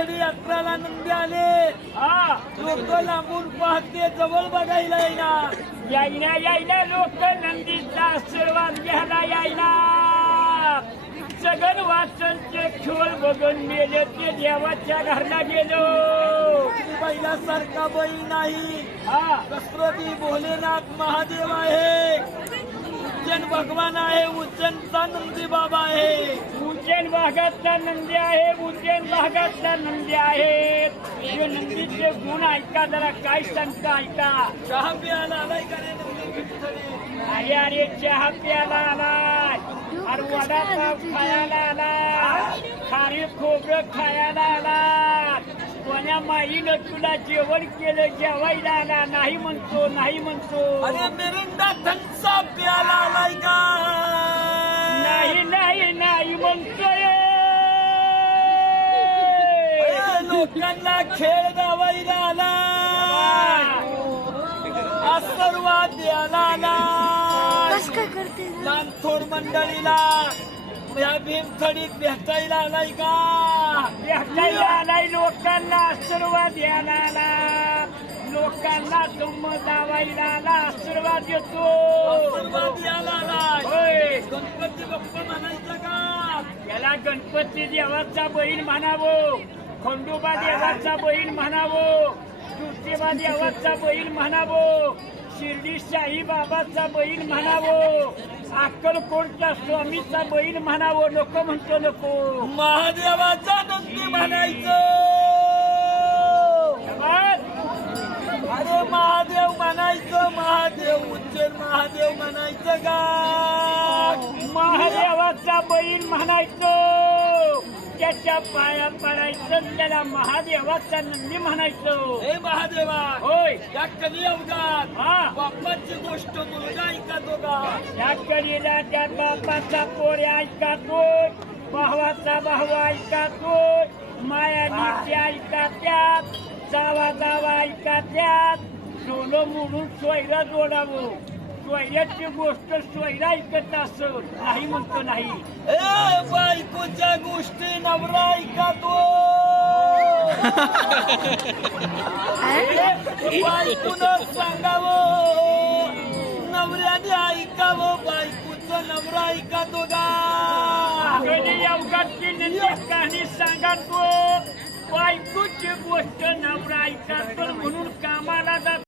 भीमथडी यात्राला नंदी आले. लोक लांबून पाहते जवळ बघायला येणार. यायला यायला लोक नंदीचा आशीर्वाद घ्यायला यायला. जगन वाचनचे खोल बघून मेले ते देवाच्या घरला गेलो. पहिल्यासारखा बैल नाही. हा. कसरती भोलेनाथ महादेव आहे. उज्जैन भगवान आहे उज्जैनचा नंदी बाबा आहे. उज्जैन भागातला नंदी आहे उज्जैन भागातला नंदी आहे. हे नंदीचे गुण ऐका जरा काय सांगता ऐका. चहा प्यायला आलाय का रे नंदी भीमथडी? अरे अरे चहा प्यायला आलाय. अरे वडापाव खायला आलाय. खारी खोबरं खायला आलाय. कोण्या माईनं तुला जेवण केलं जेवायला आला? नाही म्हणतो नाही म्हणतो. अरे प्यायला लोकांना खेळ गावायला आलाय आशीर्वाद द्यायला लांथोर मंडळीला या भीमथडीत भेटायला आलाय का? भेटायला आलाय लोकांना आशीर्वाद द्यायला आला. लोकांना तुम दावायला आला आशीर्वाद देतो आशीर्वाद द्यायला आलाय होय. गणपती बाप्पा म्हणायचं का? याला गणपती देवाचा बैल म्हणावो. खंडोबा देवाचा बैल म्हणावो ज्योतिबा देवाचा बैल म्हणावो शिर्डी साई बाबाचा बैल म्हणावो अक्कलकोटच्या स्वामीचा बैल म्हणावो नको म्हणतो नको. महादेवाचा नंदी म्हणायचं. अरे महादेव म्हणायचं महादेव उज्जैन महादेव म्हणायचं का? महादेवाचा बैल म्हणायचो. त्याच्या पाया पडायचं त्याला महादेवाचा नंदी म्हणायचो. हे महादेवा होय. या कधी अवघात हा. बाप्पाची गोष्ट मुलगा ऐकतो का त्या कलीला त्या बापाचा पोरे ऐकातो भावाचा भाऊ ऐकातो माया नीती ऐकात्यात जावा जावा ऐकात्यात सोनं मोडून सोयरा जोडावं. सोयऱ्याची गोष्ट सोयरा ऐकत असत नाही म्हणतो नाही. ए गोष्टी नवरा ऐकतो? बायकोनं सांगावं नवऱ्याने ऐकावं बायकोचं नवरा ऐकतो का? कधी अवघातली कहाणी सांगा तो बायकोची गोष्ट नवरा ऐकत.